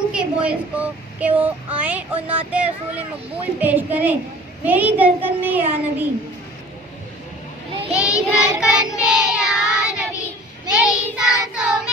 To के boys को कि वो आएँ और नाते रसूल मकबूल पेश करें। मेरी धड़कन में या नबी, मेरी धड़कन में या नबी, मेरी सांसों में